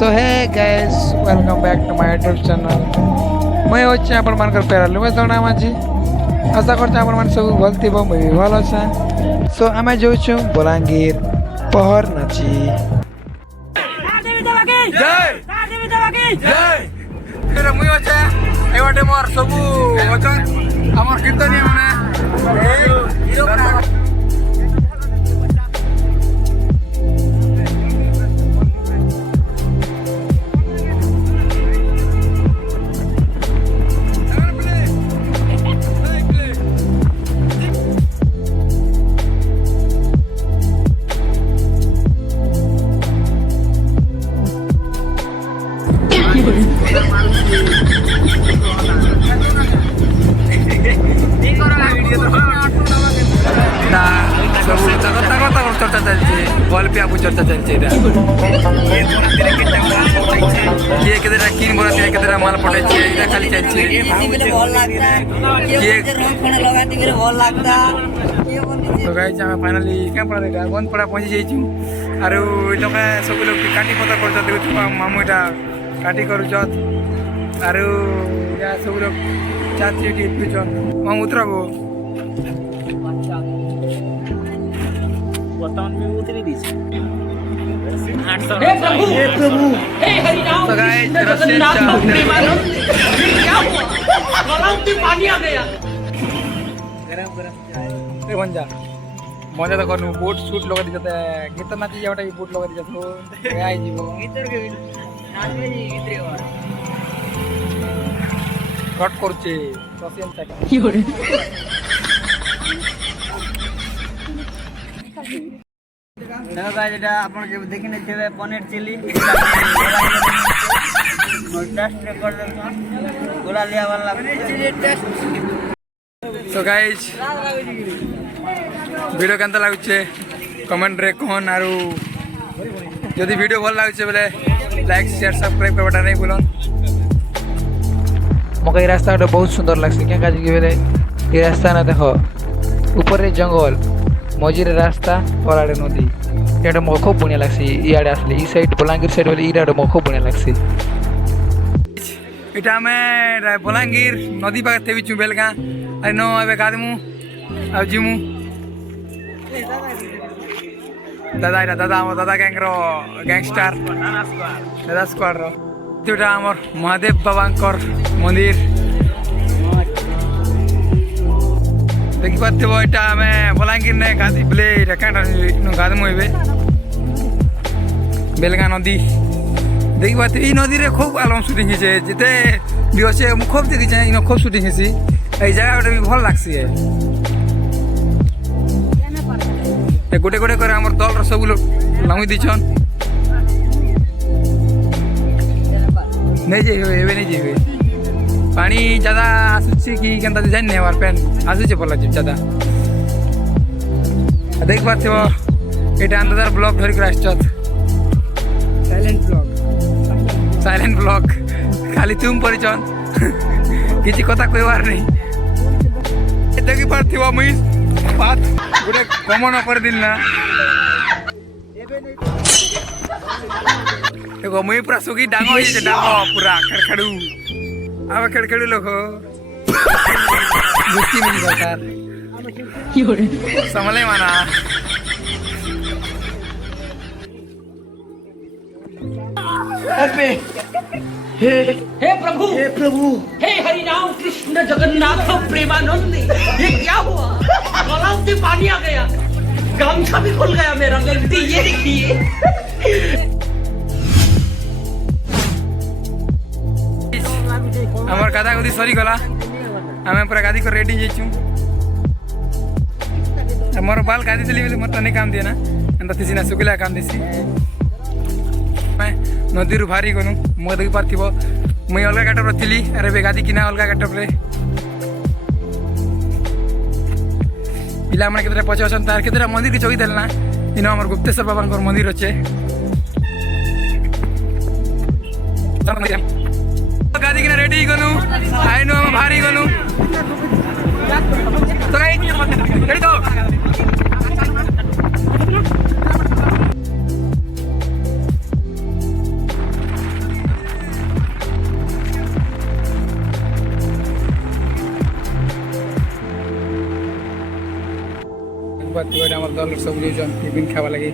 So hey guys welcome back to my YouTube channel मैं होच्छे आपण मानकर पेरालु मैं जणा माझी आशा करते आपण मान सब भल थिबो मैं भी भल अछि सो आमे जोछु बलांगीर पहर नाची जय जय तेरे मुई होच्छे ए वाटे मोर सब होच्छन हमर कीर्तनी माने चर्चा चलছে গল্পে আপু চর্চা চলছে এটা কে কেদেরা কিন বড় কে কেদেরা মাল পড়াইছে এটা খালি চলছে ভাল লাগতা কে রং লগাতি মেরে ভাল লাগতা তো গাইস আমি ফাইনালি ক্যাম্প পড়া দেখা বন্ধ পড়া পৌঁছে যাইছি আর ওই লোক সব লোক কাটি পতা করছ দেখু মামু এটা কাটি করছ আর ইয়া সব লোক চাচি পিছন মামু উতরাবো वर्तमान में उतरी दी हे प्रभु हे हरि राम तो गाइस जगन्नाथ प्रेमानंद क्या हुआ गलाव में पानी आ गया गरम गरम चाय ए बन जा मजा तो करनु बोट शूट लगा दी जाता है गीत नाची जावटा बोट लगा दी जातो आइ जीवो गीतर के नाचबे जी गीतरे कट करछे सोशल साइट की होरे देखो गाइस এটা আপন যে দেখি নেছে পনির চিলি টেস্ট कर देछन गोला लिया वाला chilli taste so guys video केनता लागुचे कमेंट रे कोन आरो यदि वीडियो भल लागुचे बोले लाइक शेयर सब्सक्राइब करबा नहीं भूलन मके रास्ता बहुत सुंदर लागसे क्या काज के बोले ये रास्ता ना देखो ऊपर रे जंगल मझीरे रास्ता पराड़े नदी এটা মো খুব বড়িয়া লাগছে ইয়াড়ে আসলে এই সাইড বলাঙ্গীর সাইড বলে ইরাড়ে মো খুব বড়িয়া লাগছে এটা আমি বলাঙ্গীর নদী পাখে থেবিছু বেলগা আই নো এবে গাদমু আর জিমু দাদা এটা দাদা আমার দাদা গ্যাংর গ্যাংস্টার দাদা স্কোয়াড র এটা আমার মহাদেব বাবাঙ্কর মন্দির देखी पाते এটা আমি বলাঙ্গীর নে গাদি বলে এটা কাটা গাদমু হইবে বেলগা নদী দেখি পাতে এই নদীরে খুব আলম শুটিং হয়েছে যেতে বিহসে মু খুব দেখিছে ইনো খুব শুটিং হয়েছি এই জায়গাটা বি ভাল লাগছে গোটে গোটে করে আমার দলর সব লোক নামি দিছন নেই যাই হবে নেই যাইবে पानी ज्यादा आसुची कि केनता जान नहीं हमार पेन आसुचे पड़ला ज्यादा देख पाते हो एटा अंदर ब्लॉग धरि के आछत साइलेंट ब्लॉग खाली तुम परिचन किछि कथा कहवार नहीं देखि पाते हो मुई बात गुटे कमन कर दिन ना एगो मुई पूरा सुगी डांगो होई जे डांगो पूरा खड़खड़ू अब खड़खड़ू लोग हो गुस्ती मिली सरकार समले माना हे प्रभु हे हरि राम कृष्ण जगन्नाथ प्रेमानंद ये क्या हुआ गलाव से पानी आ गया गामछा भी खुल गया मेरा गलती ये देखिए আমার গাদা গদি সরি গলা আমি পুরা গাদি করে রেডি যাইছু আমার বাল গাদি দিলি বলে মত নাই কাম দিয়ে না এন্তা তিসি না সুগলা কাম দিছি নদীর ভারি গনু মো দেখি পারতিব মই অলগা কাটরে থিলি আরে বে গাদি কিনা অলগা কাটরে পিলা মানে কেতরা পছে অছন তার কেতরা মন্দির কে চকি দেল না ইনো আমার গুপ্তেশ্বর বাবাঙ্কর মন্দির আছে गादी किना रेडी गनु आइनो हम भारी गनु तो गाइस रेडी तो ଏଇଟା ଆମର ଦଲ ସବୁ ଯାଇଛନ୍ ଟିଫିନ୍ ଖାଇବା ଲାଗି।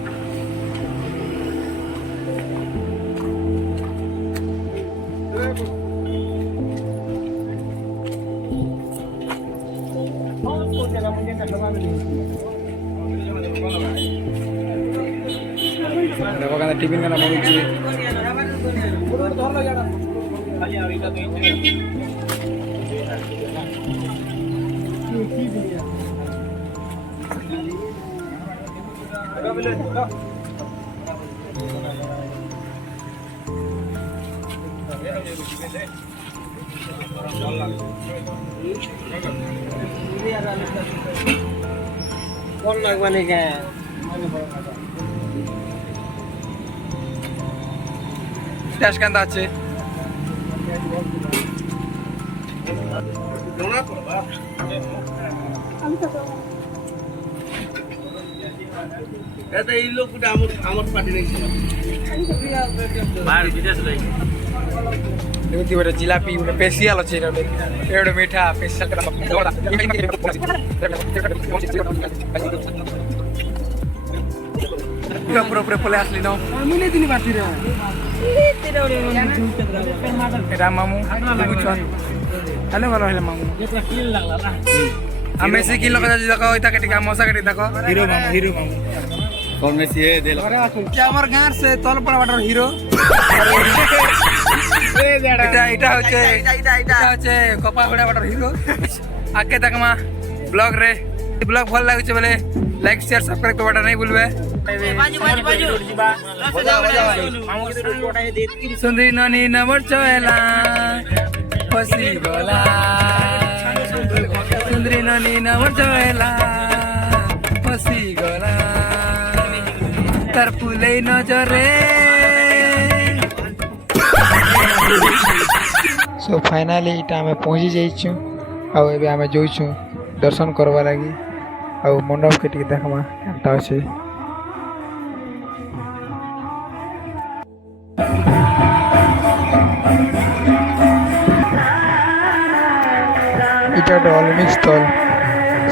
ଦେଖ କେନ୍ତା ଟିଫିନ୍ କେନ୍ତା ବନୁଛି। कौन लगवाने का है? টেস্ট কেন্তা আছে? এটা এই লোকটা আমার পার্টি নেছিল বাইরে বিদেশ লই ଏମିତି ଗୋଟେ ଜିଲାପି ଗୋଟେ ସ୍ପେସିଆଲ ଅଛି ଏଇଟା ଗୋଟେ ମିଠା ସ୍ପେସିଆଲ ପୁରା ପୁରା ପଳେଇ ଆସିଲି ନ ମିଲେଇଥିଲି ବାଟିରେ ଏଇଟା ମାମୁଁ ବୁଝୁଛନ୍ ହେଲେ ଭଲ ହେଲେ ମାମୁଁ ଆମେ ସେ କିନ୍ ଲୋକ ଯାଉଛି ଦେଖ ଏଇଟା କେଟିକା ମଶା କେଟି ଦେଖ ହିରୋ ମାମୁଁ कौन में से दे लो আমার গাঁর সে তলপড়া বাটার হিরো এটা হচ্ছে কপাগুড়া বাটার হিরো আগে দেখমা ব্লগ রে ব্লগ ভাল লাগুছে বলে লাইক শেয়ার সাবস্ক্রাইব করবাটা নাই ভুলবে সুন্দরী ননি নমর চলা ফসি গলা সুন্দরী ননি নমর চলা ফসি গলা তার ফুলেই নজরে সো ফাইনালি এটা আমি পৌঁছি যাইছু ଆଉ ଏବେ ଆମେ ଯାଉଛୁ ଦର୍ଶନ କରିବା ଲାଗି ଆଉ ମଣ୍ଡପକେ ଟିକେ ଦେଖମା କେନ୍ତା ଅଛି ଏଇଟା ଗୋଟେ ଅଲମିକ୍ ସ୍ଥଳ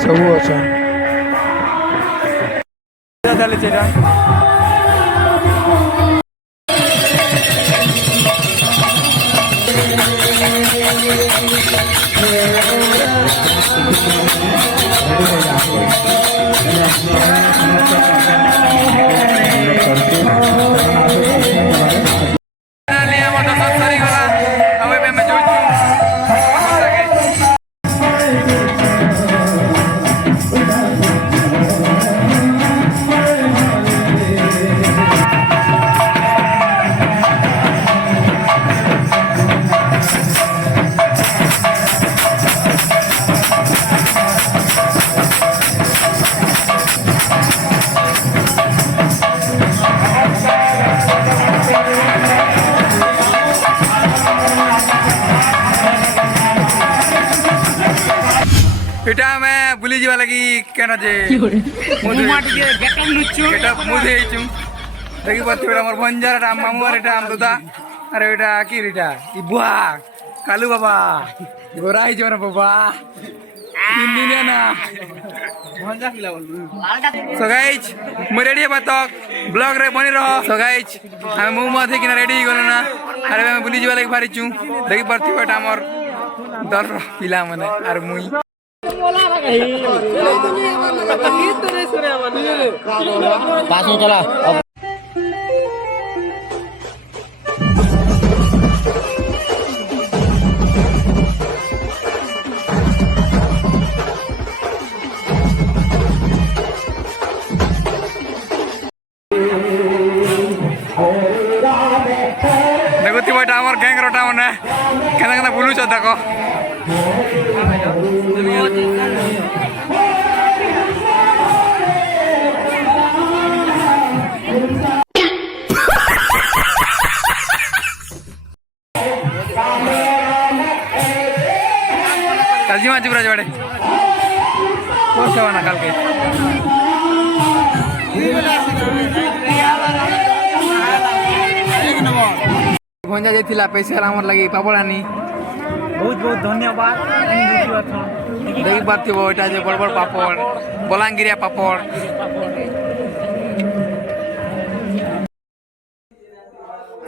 ସବୁ ଅଛନ୍ ଚାଲିଛି ଏଇଟା এটা আমি ভুলি যাওয়া লাগি কেন যে দেখি পাচ্ছি আমার ভঞ্জার এটা মামু আর এটা আম দাদা আর এটা কি এটা ই বুয়া কালু বাবা গোরা হয়েছে না বাবা 3 দিনে না সো গাইজ মই রেডি হবা তক ব্লগ রে বনি রহ সো গাইজ আমি মু মধ্যে কিনা রেডি হই গল না আরে আমি ভুলি যাওয়া লাগি পারিছু দেখি পাচ্ছি এটা আমার দর পিলা মানে আর মুই पासों चला দেখুতি বইটা আমার গ্যাং রটা মানে কেন কেন ভুলুছ দেখো কালজিমা যুবরাজ বাড়ে কোর্স হবে না কালকে ভঞ্জা যাইছিলা পয়সা আমার লাগি পাপড় আনি बहुत बहुत धन्यवाद দেখি পাচ্ছিব এটা যে বড় বড় পাপড় ବଲାଙ୍ଗୀରିଆ ପାପଡ଼।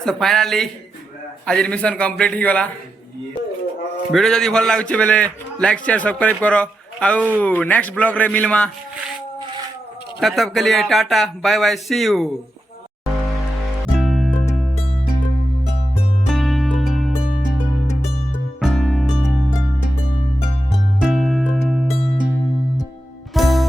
ସୋ ଫାଇନାଲି ଆଜି ମିଶନ କମ୍ପ୍ଲିଟ୍ ହେଇଗଲା। ଭିଡ଼ିଓ ଯଦି ଭଲ ଲାଗୁଛି ବେଲେ ଲାଇକ୍ ସେୟାର ସବସ୍କ୍ରାଇବ କର। ଆଉ ନେକ୍ସଟ ବ୍ଲଗ୍ରେ ମିଲମା। तब तक के लिए tata bye bye see you.